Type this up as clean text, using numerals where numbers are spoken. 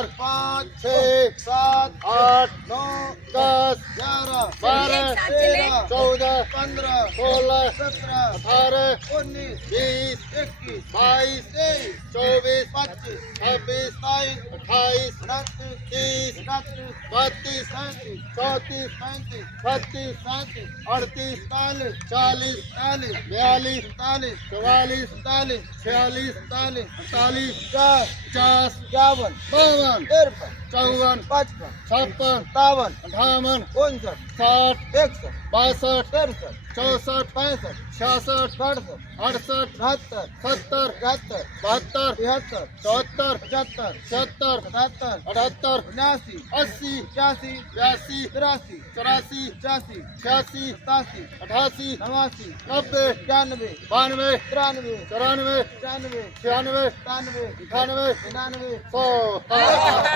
4 5 6 7 8 9 10 11 12 13 14 15 16 17 18 19 20 21 22 23 24 25 26 27 28 29 30 31 32 33 34 35 36 37 38 39 40 41 42 43 44 45 46 47 48 49 50 51 52 53 54 55 56 57 58 59 60 61 62 63 64 65 66 67 68 69 70 71 72 73 74 75 77 78 80 81 82 83 84 85 86 87 88 89 90 91 92 93 94 95 96 97 98 99 100